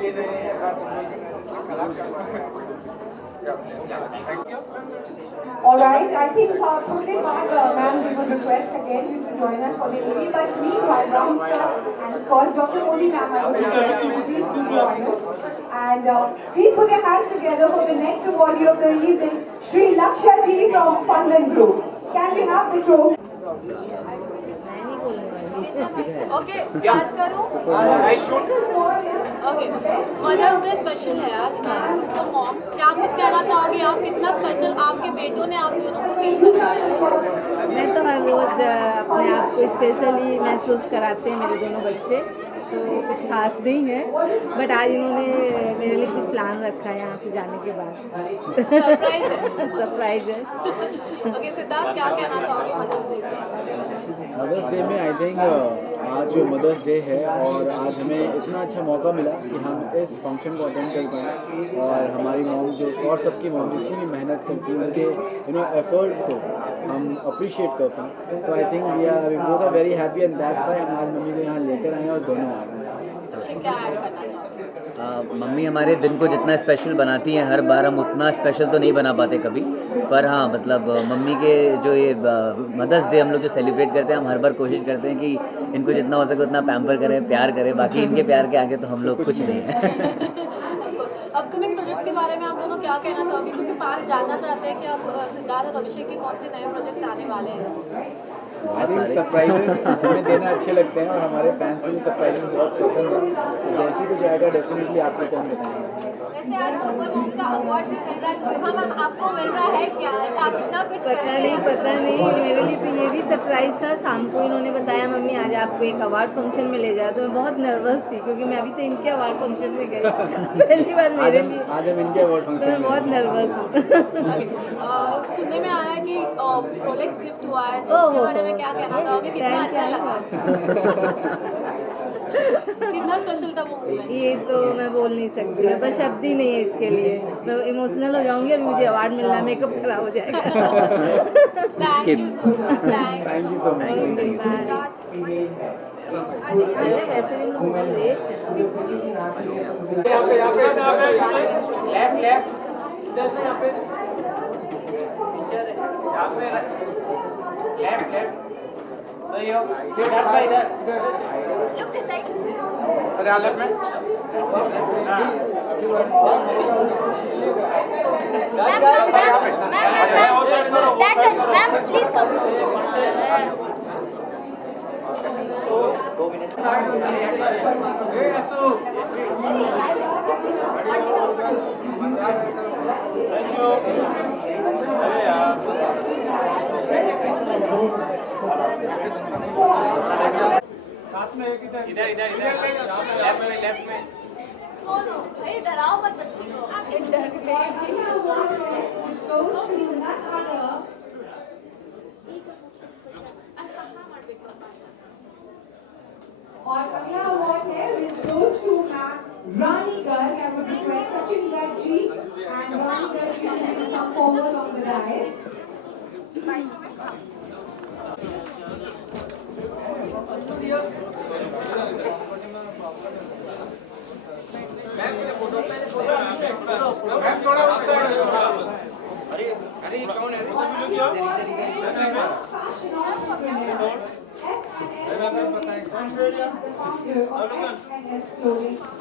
All right, I think Purlit ma'am, we would request again you to join us for the evening. But meanwhile, Rahul sir and of course Dr. Modi ma'am, I would request you to please do join us. And please put your hands together for the next awardee of the evening, Sri Laksha Ji from Spandan Group. Can we have the trophy? Okay start करूं okay mother's day special है आज super mom क्या कुछ कहना चाहोगे आप कितना special आपके बेटों ने आप दोनों को फील कराया है मैं तो हर रोज़ अपने आप को स्पेशली महसूस कराते हैं मेरे दोनों बच्चे तो कुछ खास नहीं है बट आज इन्होंने मेरे लिए कुछ प्लान रखा है यहाँ से जाने के बाद सरप्राइज है ओके सिद्धार्थ क्या कहना चाहोगे मदर्स डे में आई थिंक आज जो मदर्स डे है और आज हमें इतना अच्छा मौका मिला कि हम इस फंक्शन को अटेंड कर पाएँ और हमारी मॉम जो और सबकी मॉम जितनी भी मेहनत करती है उनके एफर्ट को हम अप्रिशिएट कर पाएँ तो I think we both are very happy and that's why हम आज मम्मी को यहाँ लेकर आए और दोनों आए मम्मी हमारे दिन को जितना स्पेशल बनाती हैं हर बार हम उतना स्पेशल तो नहीं बना पाते कभी पर हाँ मतलब मम्मी के जो ये मदर्स डे हम लोग जो सेलिब्रेट करते हैं हम हर बार कोशिश करते हैं कि इनको जितना हो सके उतना पैम्पर करें प्यार करें बाकी इनके प्यार के आगे तो हम लोग कुछ नहीं है अपकमिंग प्रोजेक्ट के बारे में आप दोनों क्या कहना चाहोगे क्योंकि फैंस जानना चाहते हैं कि अब सिद्धार्थ और अभिषेक के कौन से नए प्रोजेक्ट्स आने वाले हैं सरप्राइजेस हमें देना अच्छे लगते हैं और हमारे फैंस को भी सरप्राइजेस बहुत पसंद है तो जैसे कुछ आएगा डेफिनेटली आप लोग को हम बताएंगे वैसे आज सुपर मॉम का अवार्ड भी मिल रहा है तो मैम आपको मिल रहा है क्या आप इतना कुछ पता नहीं मेरे लिए तो ये भी सरप्राइज था शाम को इन्होंने बताया मम्मी आज आपको एक अवार्ड फंक्शन में ले जाए तो मैं बहुत नर्वस थी क्योंकि मैं अभी तो इनके अवार्ड फंक्शन में गई पहली बार मेरे लिए आज हम इनके अवार्ड फंक्शन मैं बहुत नर्वस हूँ सुनने में आया कि रोलेक्स गिफ्ट हुआ है तो उसके बारे में क्या कहना चाहोगे कितना अच्छा लगा कितना स्पेशल था वो मोमेंट ये तो मैं बोल नहीं सकती पर शब्द ही नहीं है इसके लिए मैं इमोशनल हो जाऊंगी और मुझे अवार्ड मिलना मेकअप खराब हो जाएगा थैंक यू सो मच वैसे भी लेट सही हो इधर लुक दिस साइड अरे आलत में मैम प्लीज कम 2 मिनट साथ में एक इधर लेफ्ट में भाई डराओ मत बच्ची को और अगला अवार्ड है which goes to Rani Garg. I would request Sachin Garg ji and Rani Garg ji to come forward on the dais. Ma'am थोड़ा उस साइड अरे कौन है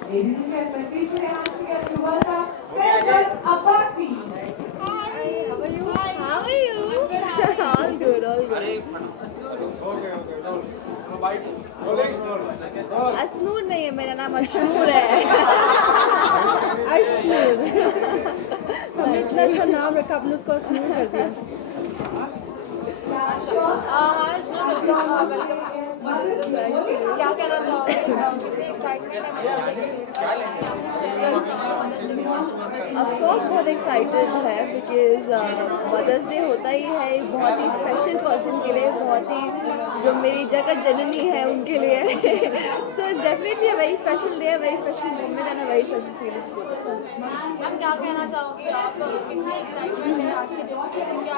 Ladies and gentlemen, please put your hands together to welcome President Abbasi. How are you? All good. Ashnoor नहीं है मेरा नाम अशनूर है अशनूर हमने इतना अच्छा नाम रखा आपने उसको अशनूर कर दिया क्या कहना चाहोगे कितनी एक्साइटमेंट ऑफ कोर्स बहुत एक्साइटेड है बिकॉज मदर्स डे होता ही है एक बहुत ही स्पेशल पर्सन के लिए बहुत ही जो मेरी जगत जननी है उनके लिए so it's definitely a very special day a very special moment and a very special feeling ma'am क्या कहना चाहोगी आप कितनी एक्साइटमेंट है आज के दिन क्या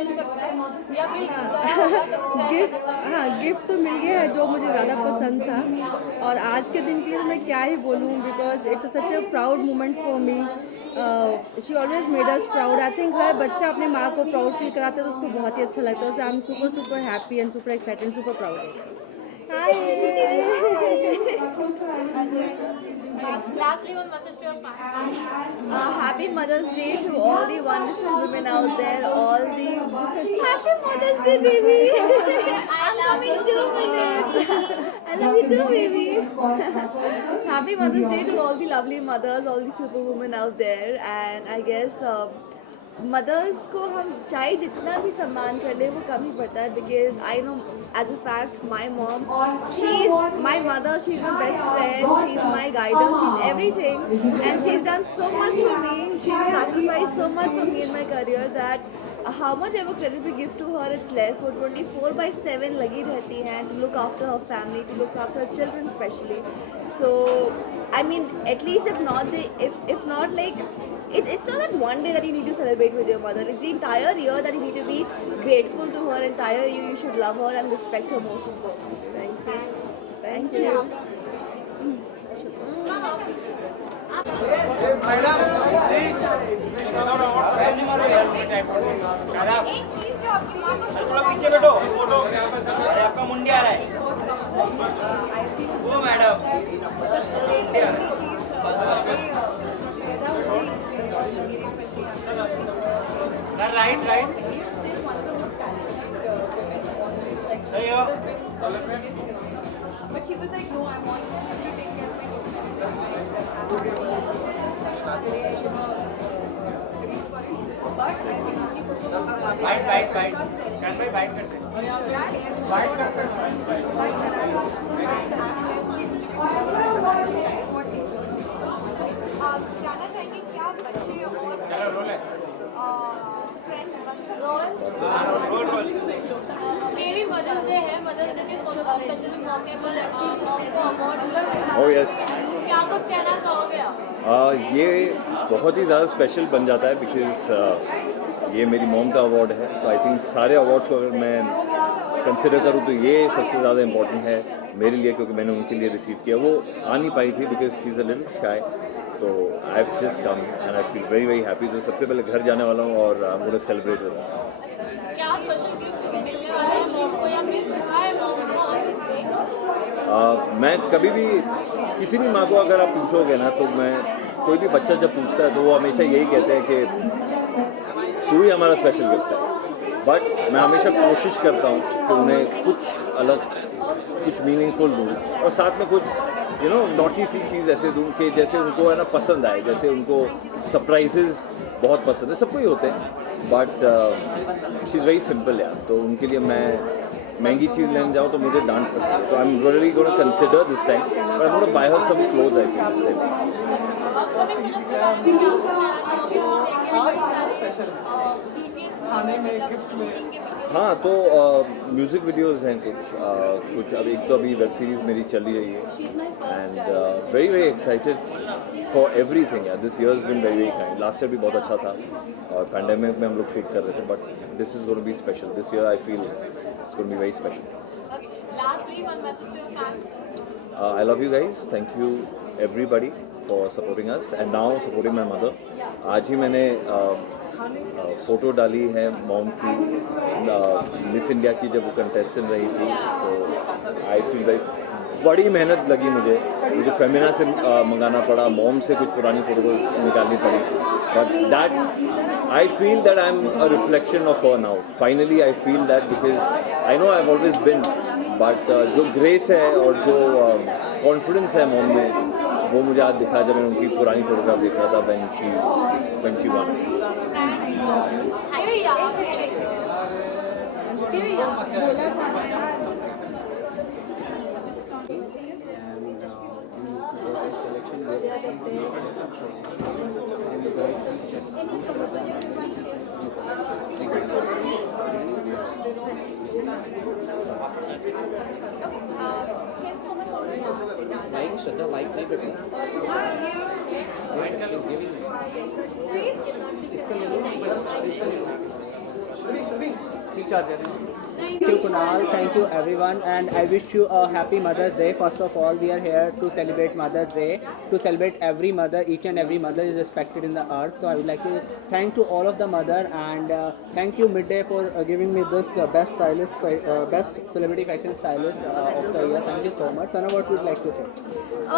मिल सकता है या फिर गिफ्ट हाँ, गिफ्ट तो मिल गया है जो मुझे ज़्यादा पसंद था, और आज के दिन के लिए तो मैं क्या ही बोलूँ, because it's such a proud moment for me. She always made us proud. I think हर बच्चा अपनी माँ को प्राउड फील कराता है तो उसको बहुत ही अच्छा लगता है। So I am super super happy and super excited, super proud. Lastly, one message to your fans. Happy Mother's Day to all the wonderful women out there. All the Happy Mother's Day, baby. I'm coming 2 minutes. I love you too, baby. Happy Mother's Day to all the lovely mothers, all the superwomen out there. And I guess mothers को हम चाहे जितना भी सम्मान कर ले वो कम ही पड़ता है, because I know as a fact my mom, she is my mother, she is my best friend, she is my guider, she is everything, and she is done so much for me, she is sacrifice so much for me in my career that how much ever credit we give to her, it's less. वो 24/7 लगी रहती हैं to look after her family, to look after her children especially. So I mean, at least if not like it's not that one day that you need to celebrate with your mother. It's the entire year that you need to be grateful to her. Entire year you should love her and respect her most importantly. Thank you. थोड़ा पीछे बैठो, photo. अरे आपका मुंडी आ रहा है। वो madam right सही हो। But she was like, no, I want you to take care of my but I think he's bite कर भाई, बाइट करते कहना चाहेंगे क्या बच्चे और चलो रोल है। फ्रेंड्स बन सकते हैं। मेरी मदर्स डे है, मदर्स डे के स्पेशल मौके पर मॉम को अवार्ड। ओह यस, क्या कुछ कहना चाहोगे आप? ये बहुत ही ज़्यादा स्पेशल बन जाता है बिकॉज़ ये मेरी मॉम का अवार्ड है, तो आई थिंक सारे अवार्ड्स को अगर मैं कंसिडर करूँ तो ये सबसे ज़्यादा इम्पोर्टेंट है मेरे लिए, क्योंकि मैंने उनके लिए रिसीव किया। वो आ नहीं पाई थी because she is a little shy, तो I have just come and I feel very very happy. तो सबसे पहले घर जाने वाला हूँ और I am gonna celebrate with her. क्या स्पेशल गिफ्ट मिलने वाला है मॉम को या मिल चुका है मॉम को ऑन दिस डे? मैं कभी भी किसी भी माँ को अगर आप पूछोगे ना, तो मैं कोई भी बच्चा जब पूछता है तो वो हमेशा यही कहते हैं कि तू ही हमारा स्पेशल गिफ्ट है। बट मैं हमेशा कोशिश करता हूँ कि उन्हें कुछ अलग, कुछ मीनिंगफुल दूँ और साथ में कुछ नॉटी सी चीज़ ऐसे दूँ कि जैसे उनको है ना पसंद आए, जैसे उनको सरप्राइजेज़ बहुत पसंद है, सबको ही होते हैं, but she is very simple यार। तो उनके लिए मैं महंगी चीज़ लेने जाऊँ तो मुझे डांट पड़ती है, तो I am really gonna consider this time, but I am gonna buy her some clothes I feel this time. हाँ, तो म्यूज़िक वीडियोज़ हैं कुछ अब एक तो अभी वेब सीरीज़ मेरी चली रही है and very very excited for everything यार। This year has been very very kind. Last year भी बहुत अच्छा था और पैंडेमिक में हम लोग शूट कर रहे थे, but this is gonna be special. This year I feel it's gonna be very special. Lastly, one message to your fans. I love you guys. Thank you everybody for supporting us and now supporting my mother. आज ही मैंने photo डाली है mom की miss India की, जब वो contestant रही थी, तो आई फील वेरी बड़ी मेहनत लगी मुझे फेमिना से मंगाना पड़ा, मॉम से कुछ पुरानी फ़ोटो निकालनी पड़ी, but that I feel that I am a reflection of her now. Finally I feel that because I no I have always been, but जो ग्रेस है और जो कॉन्फिडेंस है मॉम में, वो मुझे आज दिखा जब मैंने उनकी पुरानी फोटोग्राफ देख रहा था when she won. Like Shraddha, like नहीं बेटा। She's giving me। इसका ले लो। सी चार्जर है. Thank you, Kunal. Thank you, everyone. And I wish you a happy Mother's Day. First of all, we are here to celebrate Mother's Day, to celebrate every mother. Each and every mother is respected in the earth. So I would like to thank to all of the mother, and thank you Midday for giving me this best stylist, best celebrity fashion stylist of the year. Thank you so much. Sana, what would you like to say?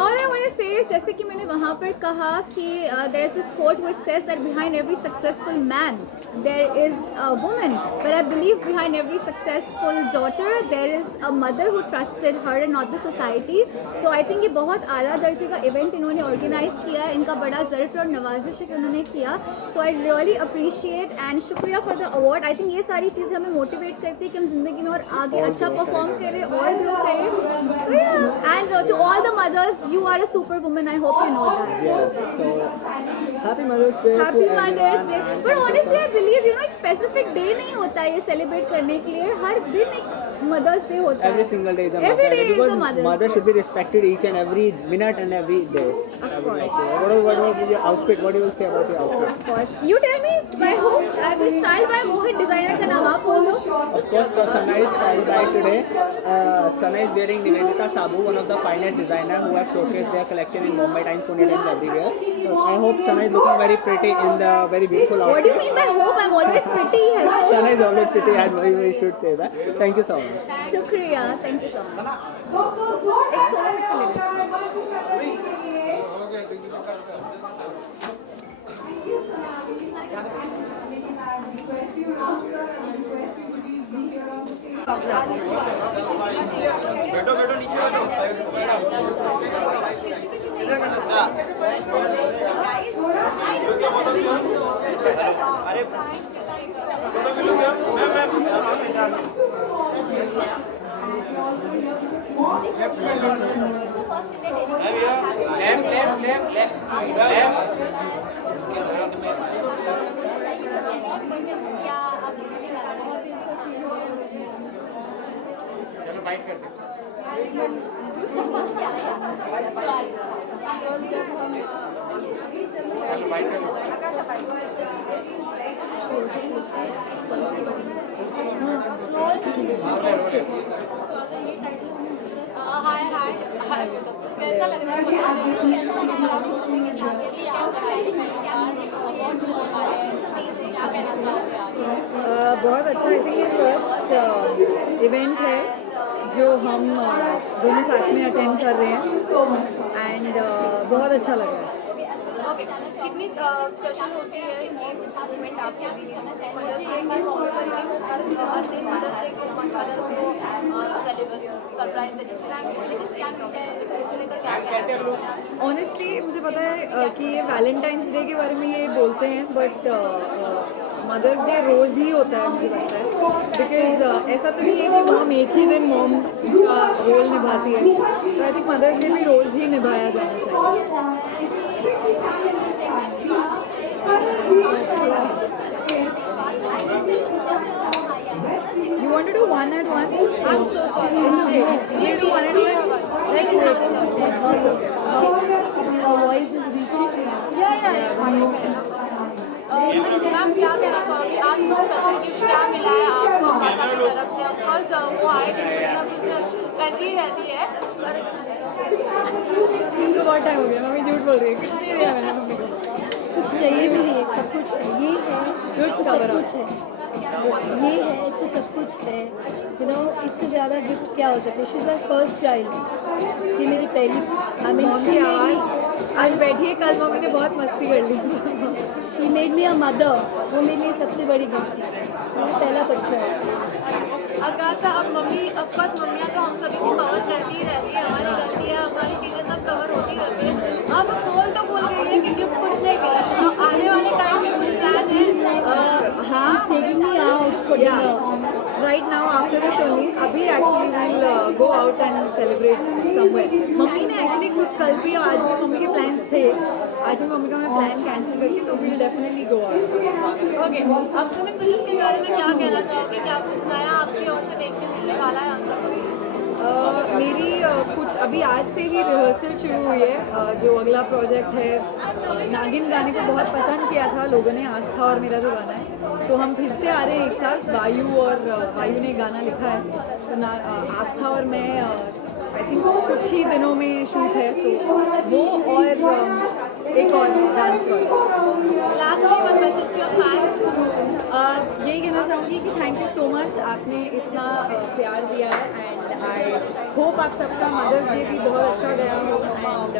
All I want to say is, जैसे कि मैंने वहाँ पर कहा कि there is this quote which says that behind every successful man there is a woman, but I believe behind every successful daughter there is a mother who trusted her and not the society. तो I think ये बहुत आला दर्जे का event इन्होंने organise किया है. इनका बड़ा ज़र्फ और नवाजिश है कि उन्होंने किया. सो आई रियली अप्रिशिएट एंड शुक्रिया for the award. I think ये सारी चीज़ें हमें मोटिवेट करती है कि हम ज़िंदगी में और आगे अच्छा परफॉर्म करें और ग्रो करें. And to all the mothers, you are a super woman. I hope you know that. Yes. So happy Mother's Day. Happy Mother's Day. But honestly, I believe एक specific day नहीं होता है ये celebrate करने के लिए. हर दिन एक Mother's Day होता है. Every single day is a Every Mother's day Day. is a Because Mother's mother Day. should be respected each and every minute and every day. Of course. What about your outfit? What do you will say about your outfit? Of course. You tell me, it's by whom? I will styled by Mohit. Designer का नाम आप बोलो. Of course, Sana is styled by today. Sana is wearing Nivedita Sabu, one of the finest designers who have showcased their collection in Bombay Times, Pune Times, everywhere. So I hope Sana is looking very pretty in the very beautiful outfit. What do you mean by hope? I'm always pretty. Hello. Sana is always pretty, and we should say that. Thank you so much. शुक्रिया. Thank you so much. एक सोना मिर्ची ले लो. बैठो बैठो नीचे अरे photo मिलो क्या? चलो बाइट कर दे. चलो बाइट कर हाय हाय हाय. कैसा लग रहा है? बहुत अच्छा. आई थिंक ये फर्स्ट इवेंट है जो हम दोनों साथ में अटेंड कर रहे हैं एंड बहुत अच्छा लग रहा है. कितनी स्पेशल होती है ये इवेंट आपके लिए? मदर्स डे के मौके पर मदर्स डे को सरप्राइज ऑनेस्टली मुझे पता है कि ये वैलेंटाइंस डे के बारे में ये बोलते हैं, बट मदर्स डे रोज़ ही होता है मुझे लगता है. बिकॉज ऐसा तो नहीं है कि मॉम एक ही दिन मॉम का रोल निभाती है. तो आई थिंक मदर्स डे भी रोज़ ही निभाया जाना चाहिए. You want to do one at once? I'm so sorry. It's okay. You do one at once? Let's wait. It's okay. Our voice is reaching. Ma'am क्या कहना चाहोगी? आज सो स्पेशल क्या मिला है आपको माता की तरफ से? ऑफकोर्स वो आए दिन कुछ ना कुछ करती ही रहती है. इनको बहुत टाइम हो गया. मम्मी झूठ बोल रही है. कुछ नहीं दिया मैंने मम्मी को. कुछ चाहिए भी नहीं है, सब कुछ है. ये है तो सब कुछ है. ये है तो सब कुछ है. यू नो इससे ज़्यादा गिफ्ट क्या हो सकता है? She is my first child. ये मेरी पहली. आई मीन मम्मी आज बैठिए. कल मम्मी ने बहुत मस्ती कर ली. She made me a mother. वो मेरे लिए सबसे बड़ी गिफ्ट थी. मेरा पहला बच्चा है. अगासा अब मम्मी ऑफकोर्स मम्मियाँ तो हम सभी को कवर करती ही रहती है. हमारी गलती है, हमारी चीज़ें सब कवर होती रहती है. अब बोल गई है कि गिफ्ट कुछ नहीं मिला. तो आने वाले टाइम में कुछ प्लान है? हाँ, taking me out for dinner. right now after this only अभी actually we'll go out and celebrate somewhere. Mummy ने actually खुद कल भी आज भी मम्मी के plans थे. आज भी मम्मी का मैं plan cancel करके तो we'll definitely go out. Okay, upcoming project के बारे में क्या कहना चाहोगे? क्या कुछ नया आपकी ओर से देखने मिलने वाला है हम लोग? मेरी कुछ अभी आज से ही रिहर्सल शुरू हुई है। जो अगला प्रोजेक्ट है, नागिन गाने को बहुत पसंद किया था लोगों ने, आस्था और मेरा जो गाना है, तो हम फिर से आ रहे हैं एक साथ। वायु ने गाना लिखा है, तो आस्था और मैं आई थिंक कुछ ही दिनों में शूट है, तो वो और एक और डांस यही कहना चाहूँगी कि थैंक यू सो मच, आपने इतना प्यार दिया है एंड आई होप आप सबका मदर्स डे भी बहुत अच्छा गया हो and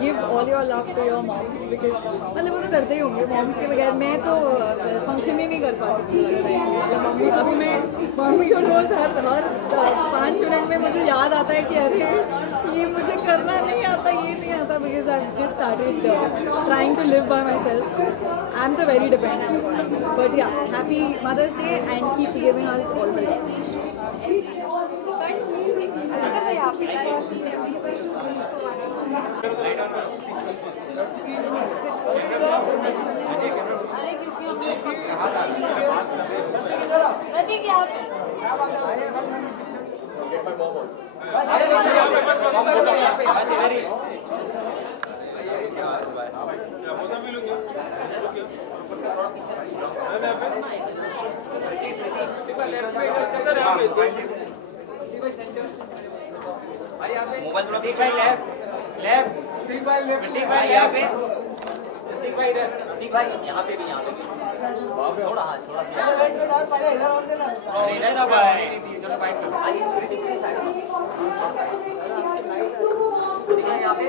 give all your love to your moms, because मतलब वो तो करते ही होंगे मॉम्स के बगैर। मैं तो फंक्शन ही नहीं कर पाती थी, मतलब मम्मी अभी मैं मम्मी को रोज़ हर 5 मिनट में मुझे याद आता है कि अरे ये मुझे करना नहीं आता, ये नहीं आता, because I just started trying to live by myself. I am तो very dependent, but yeah happy mother's day and keep giving us all the love. अरे क्योंकि हम प्रतीक यहाँ पे मोबाइल थोड़ा ठीक भाई लेफ्ट ठीक भाई यहाँ पे ठीक भाई इधर ठीक भाई यहाँ पे भी थोड़ा हाथ थोड़ा इधर ना भाई चलो बाइक यहाँ पे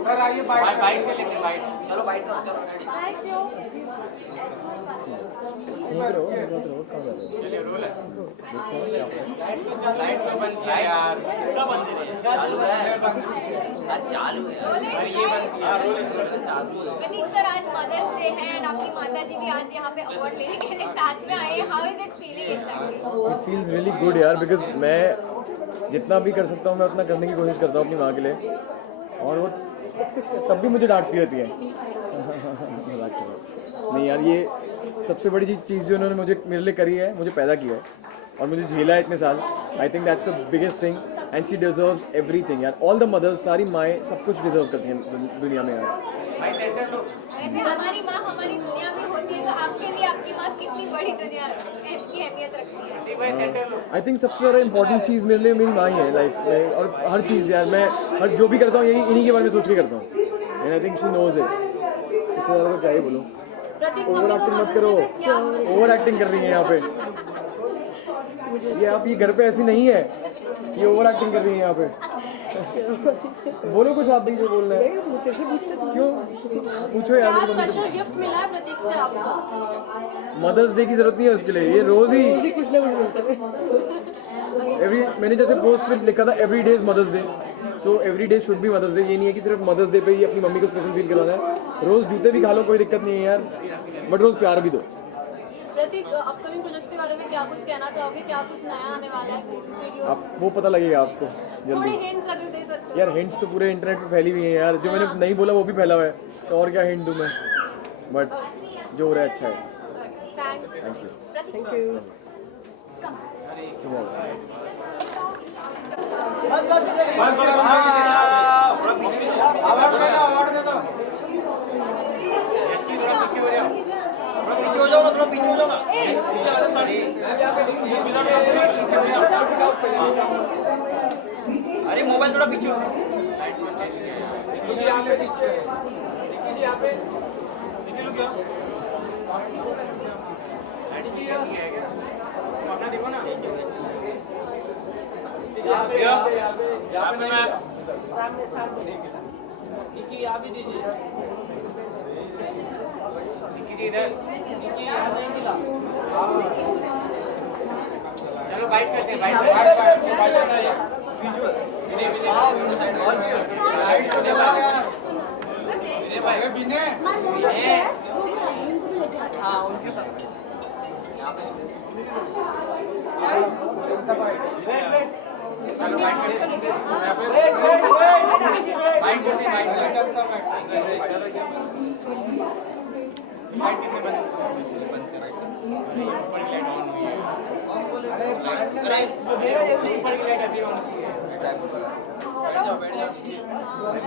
सर आइए बाइट से लेके बाइट चलो बाइट करो चलो चलिए रोल है लाइट तो बंद किया यार चालू है चालू है और ये बंद किया रोल चालू है। प्रदीप सर, आज मदर्स डे है एंड आपकी माता जी भी आज यहाँ पे अवार्ड लेने के लिए साथ में आए हैं। How is it feeling exactly? It feels really good यार, बिकॉज मैं जितना भी कर सकता हूँ मैं उतना करने की कोशिश करता हूँ अपनी माँ के लिए, और वो तब भी मुझे डांटती रहती है। नहीं यार, ये सबसे बड़ी चीज़ जो उन्होंने मेरे लिए करी है, मुझे पैदा किया है और मुझे झेला है इतने साल। I think that's the biggest thing and she deserves everything यार। ऑल द मदर्स, सारी माएँ सब कुछ डिजर्व करती हैं दुनिया में यार। वैसे हमारी माँ हमारी दुनिया में होती है, तो आपके लिए आपकी माँ कितनी बड़ी दुनिया की अहमियत रखती है? आई थिंक सबसे ज़्यादा इंपॉर्टेंट चीज़ मेरे लिए मेरी माँ ही है लाइफ में, और हर चीज़ यार मैं हर जो भी करता हूँ यही इन्हीं के बारे में सोच के करता हूँ and I think she knows it. इससे ज़्यादा तो क्या ही बोलूँ। ओवर एक्टिंग मत करो, ओवर एक्टिंग कर रही है यहाँ पे ये। आप ये घर पे ऐसी नहीं है, ये ओवर एक्टिंग कर रही है यहाँ पे। बोलो कुछ आप भी जो बोल रहे हैं। क्यों पूछो यार। स्पेशल गिफ्ट मिला है प्रतीक से आपको? मदर्स डे की जरूरत नहीं है उसके लिए, ये रोज ही कुछ ना कुछ बोलते हैं। मैंने जैसे पोस्ट में लिखा था every day is mother's day, so every day should be mother's day. ये नहीं है कि सिर्फ मदर्स डे पे ही अपनी मम्मी को स्पेशल फील करवाना है। रोज जूते भी खा लो, कोई दिक्कत नहीं है यार, बट रोज प्यार भी दो। प्रतीक, अपकमिंग प्रोजेक्ट्स के बारे में क्या कुछ कहना चाहोगे? क्या कुछ नया आने वाला है? आप वो पता लगेगा आपको थोड़ी जल्दी हिंट्स अगर दे सकते हो। यार। हिंट्स तो पूरे इंटरनेट पे फैली हुई है यार, जो मैंने नहीं बोला वो भी फैला हुआ है, तो और क्या हिंट दूँ मैं। बट जो हो रहा है अच्छा है। Thank you. Thank you. पीछे हो जाओ ना, थोड़ा पीछे हो जाओ ना, पीछे आ जाओ साड़ी। अरे मोबाइल थोड़ा पीछे यहाँ पे पीछे यहाँ पे अपना देखो ना यहाँ भी दीजिए इधर नहीं मिला। चलो बाइट करते हैं, हाँ उनके साथ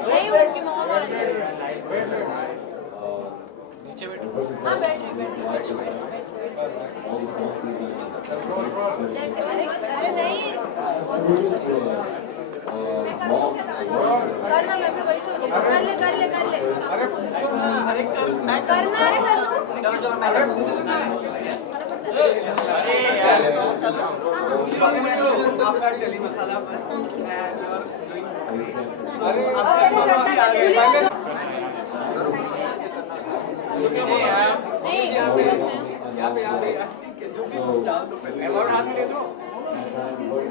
नहीं उनकी मॉम आ रही है। नीचे बैठो। हाँ बैठ रही जैसे अरे नहीं करना मैं भी वही सोच रही हूँ। कर ले अरे पूछो ना, अरे कर मैं करना है कर लो। चलो अरे पूछो ना। अरे यार आपका डेली मसाला अरे यहाँ पे ठीक है जो भी डाल दो पहले अवार्ड हाथ में दे दो।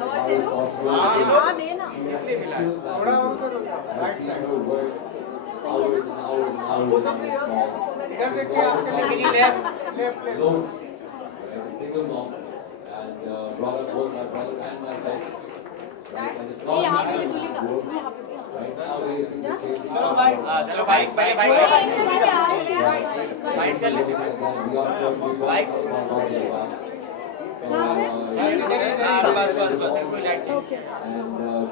अवार्ड दे दो। हाँ देना। इसलिए मिला है। थोड़ा और करो राइट साइड इधर देखिए आपके left left single mom and brought up both my brother and myself. यहाँ पे भी खुलेगा। यहाँ पे भी। Right now he is in the stage चलो भाई चलो भाई पहले भाई बाइक कर लेते हैं bike okay and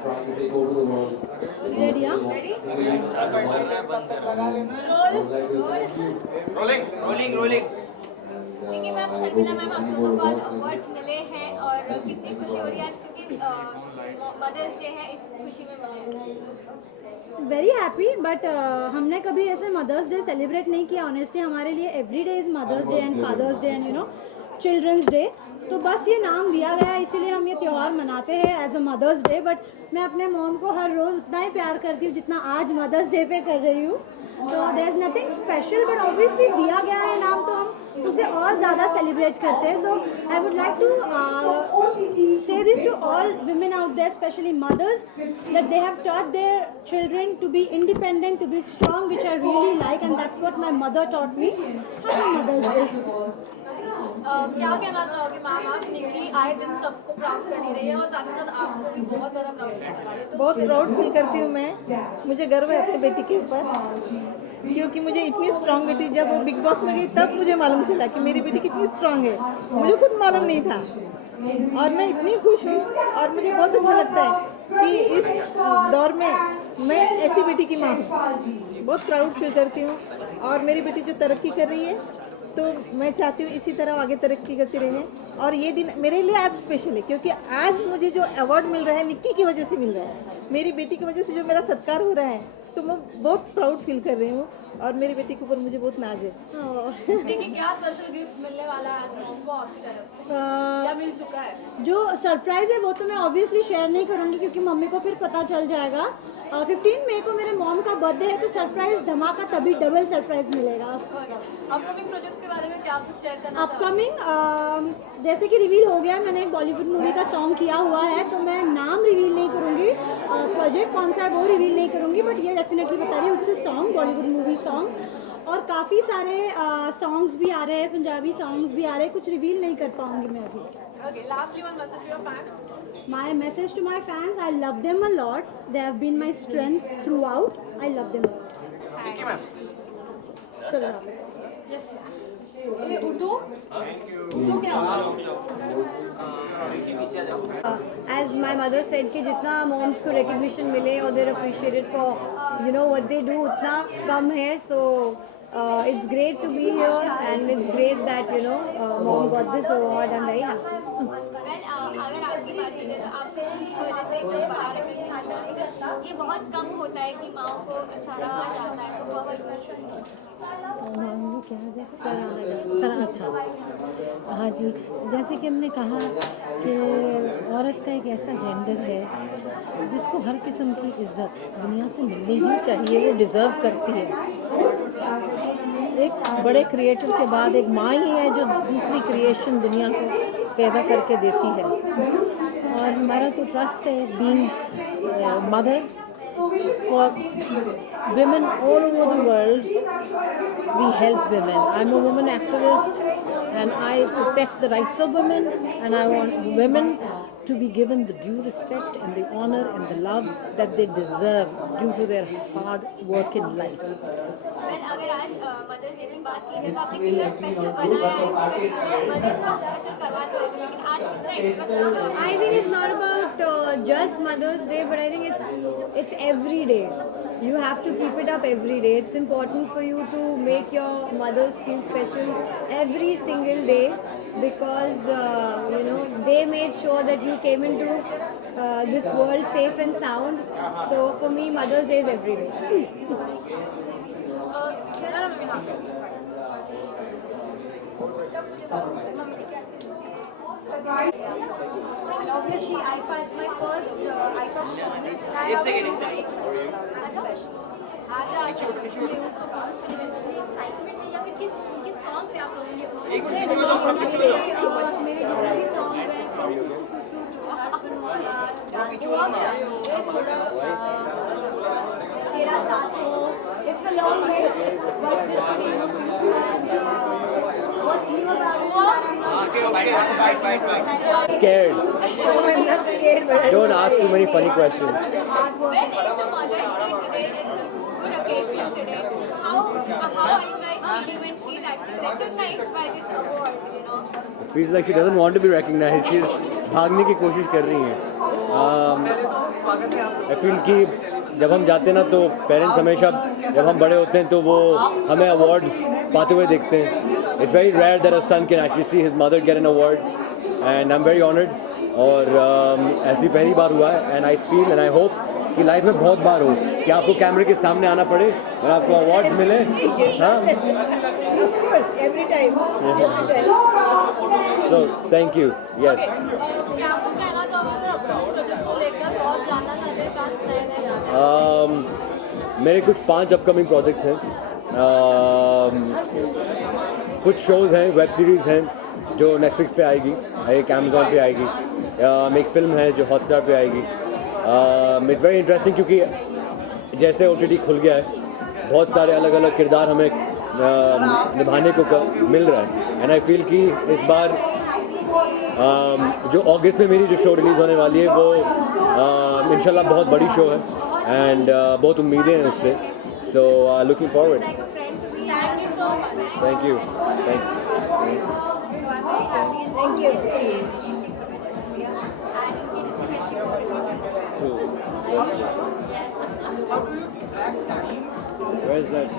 trying to take over the world. Ready हाँ रोलिंग रोलिंग देखिए मैम, शर्मिला मैम, आप दोनों को आज अवार्ड्स मिले हैं और कितनी खुशी हो रही है आज, क्योंकि मदर्स डे है, इस खुशी में मिले। वेरी हैप्पी, बट हमने कभी ऐसे मदर्स डे सेलिब्रेट नहीं किया ऑनेस्टली। हमारे लिए every day is mother's day and father's day and you know children's day. तो बस ये नाम दिया गया इसीलिए हम ये त्यौहार मनाते हैं एज अ मदर्स डे। बट मैं अपने मॉम को हर रोज़ उतना ही प्यार करती हूँ जितना आज मदर्स डे पे कर रही हूँ। तो there is nothing special, but obviously दिया गया है नाम तो हम उसे और ज़्यादा सेलिब्रेट करते हैं। So I would like to say this to all women out there, especially mothers, that they have taught their children to be independent, to be strong, which I really like, and that's what my mother taught me. Happy Mother's Day. क्या कहना चाहोगे ma'am आप, निकी आए दिन सबको proud कर ही रही है और साथ ही साथ आपको भी बहुत ज़्यादा प्राउड करवा रही है। बहुत प्राउड फील करती हूँ मैं। मुझे गर्व है अपनी बेटी के ऊपर, क्योंकि मुझे इतनी स्ट्रांग बेटी, जब वो बिग बॉस में गई तब मुझे मालूम चला कि मेरी बेटी कितनी स्ट्रांग है। मुझे खुद मालूम नहीं था और मैं इतनी खुश हूँ और मुझे बहुत अच्छा लगता है कि इस दौर में मैं ऐसी बेटी की माँ हूँ। बहुत प्राउड फील करती हूँ और मेरी बेटी जो तरक्की कर रही है तो मैं चाहती हूँ इसी तरह आगे तरक्की करती रहे। और ये दिन मेरे लिए आज स्पेशल है क्योंकि आज मुझे जो अवार्ड मिल रहा है निक्की की वजह से मिल रहा है। मेरी बेटी की वजह से जो मेरा सत्कार हो रहा है तो मैं बहुत प्राउड फील कर रही हूँ और मेरी बेटी के ऊपर मुझे बहुत नाज है। निकी क्या स्पेशल गिफ्ट मिलने वाला है आज मॉम को आपकी तरफ से, या मिल चुका है? जो सरप्राइज़ है वो तो मैं ऑब्वियसली शेयर नहीं करूँगी क्योंकि मम्मी को फिर पता चल जाएगा। 15 मई को मेरे मॉम का बर्थडे है तो सरप्राइज़ धमाका तभी डबल सरप्राइज़ मिलेगा। अपकमिंग प्रोजेक्ट्स के बारे में क्या कुछ शेयर करना अपकमिंग जैसे कि रिवील हो गया, मैंने एक बॉलीवुड मूवी का सॉन्ग किया हुआ है तो मैं नाम रिवील नहीं करूँगी, प्रोजेक्ट कौन सा है वो रिवील नहीं करूँगी, बट ये डेफिनेटली बता रही हूँ it's a song, Bollywood movie song. और काफ़ी सारे सॉन्ग्स भी आ रहे हैं, पंजाबी सॉन्ग्स भी आ रहे हैं, कुछ रिवील नहीं कर पाऊँगी मैं अभी। Okay, lastly one message to your fans. My message to my fans, I love them a lot. They have been my strength throughout. I love them a lot. Thank you, ma'am. चलो Yes, yes. ये उर्दू? उर्दू क्या? As my mother said कि जितना moms को recognition मिले और they're appreciated for you know what they do उतना कम है, so it's great to be here and it's great that you know mom got this award. I'm very happy. अगर आपकी बात करें तो आपकी वजह से इसका बाहर ये बहुत कम होता है कि माओ को सराहा जाता है, तो सर अच्छा हाँ जी, जैसे कि हमने कहा कि औरत का एक ऐसा जेंडर है जिसको हर किस्म की इज्जत दुनिया से मिलनी ही चाहिए, वो डिज़र्व करती है। एक बड़े क्रिएटर के बाद एक माँ ही है जो दूसरी क्रिएशन दुनिया को पैदा करके देती है। और हमारा तो ट्रस्ट है being mother for women all over the world. We help women. I'm a woman activist and I protect the rights of women, and I want women to be given the due respect and the honor and the love that they deserve due to their hard work in life. Well, अगर आज mother's day की बात की जाए तो आपने कितना special बनाया है, मदर्स को स्पेशल करवा दो, लेकिन आज कितना extra. I think it's not about just Mother's Day, but I think it's every day. You have to keep it up every day. It's important for you to make your mothers feel special every single day, because they made sure that you came into this world safe and sound. So for me, Mother's Day is every day. Obviously, IFA is my first IFA performance. एक second special excitement है या फिर किस song पे आप लोग मेरे जितने भी सॉन्ग्स हैं फ्रॉम कुसु कुसु टू हरफन मौला तेरा साथ हो, it's a long list but just to name a few, and what's new about Scared. I'm not scared, but Don't ask too many funny questions. Well, it's a Mother's Day today. It's a good occasion today. How are you guys feeling when she's actually recognized by this award? It feels like she doesn't want to be recognized. She's भागने की कोशिश कर रही है. I feel कि जब हम जाते हैं ना तो पेरेंट्स हमेशा जब हम बड़े होते हैं तो वो हमें अवार्ड्स पाते हुए देखते हैं. It's very rare that a son can actually see his mother get an award, and I'm very honored. और ऐसी पहली बार हुआ है, and I feel and I hope कि लाइफ में बहुत बार हो कि आपको कैमरे के सामने आना पड़े और आपको अवार्ड्स मिले. हाँ. of course, every time. So thank you. Yes. क्या कुछ कहना चाहोगे सर अपने प्रोजेक्ट को लेकर? बहुत ज़्यादा सारे चांस नए मेरे कुछ 5 अपकमिंग प्रोजेक्ट्स हैं. कुछ शोज़ हैं, वेब सीरीज़ हैं जो नेटफ्लिक्स पे आएगी, एक अमेज़ॉन पे आएगी, एक फ़िल्म है जो हॉटस्टार पे आएगी. इट्स वेरी इंटरेस्टिंग क्योंकि जैसे OTT खुल गया है बहुत सारे अलग अलग किरदार हमें निभाने को मिल रहा है. एंड आई फील कि इस बार जो अगस्त में मेरी जो शो रिलीज़ होने वाली है वो इंशाल्लाह बहुत बड़ी शो है, एंड बहुत उम्मीदें हैं उससे. So looking forward. Thank you. Thank Where is that?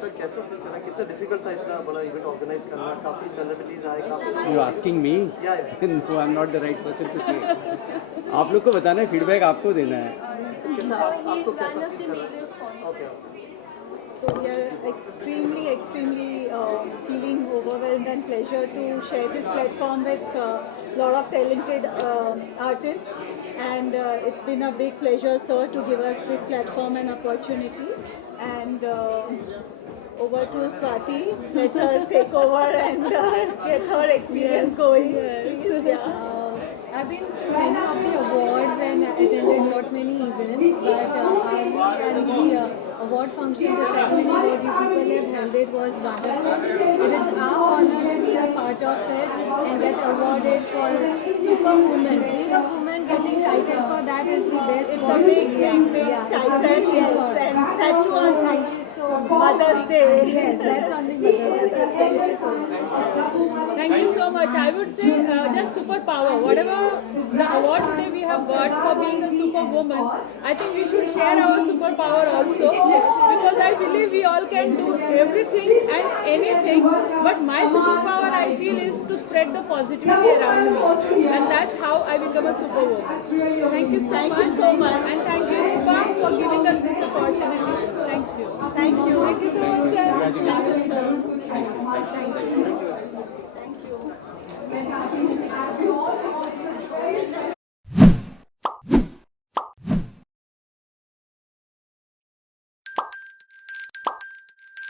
Sir कैसा फील करा, कितना डिफिकल्ट था इतना बड़ा इवेंट ऑर्गेनाइज करना, काफ़ी सेलिब्रिटीज आए, काफ़ी. You asking me? No, I'm not the right person to say. आप लोग को बताना है, फीडबैक आपको देना है. आपको कैसा फील करा? Okay. So we are extremely feeling overwhelmed and pleasure to share this platform with a lot of talented artists, and it's been a big pleasure, sir, to give us this platform and opportunity. And over to Swati, let her take over and get her experience going. Please, yeah. I've been to many of the awards and attended not many events, but Army and the award function, the ceremony where you people have held it was wonderful. It is our honor to be a part of it and get awarded for Superwoman. Being a woman getting title for that is the best. It's a big title, yes, and that's one. Thank you so much. Mother's Day. Yes, that's on the Mother's Day. Thank you so much. Thank you so much. I would say just superpower. Whatever the award today we have got for being a superwoman, I think we should share our superpower also. Because I believe we all can do everything and anything. But my superpower, I feel, is to spread the positivity around me. And that's how I become a superwoman. Thank you so much. And thank you, Rupa, for giving us this opportunity. Thank you. Thank you. Thank you so much, sir. Thank you, sir. Thank you.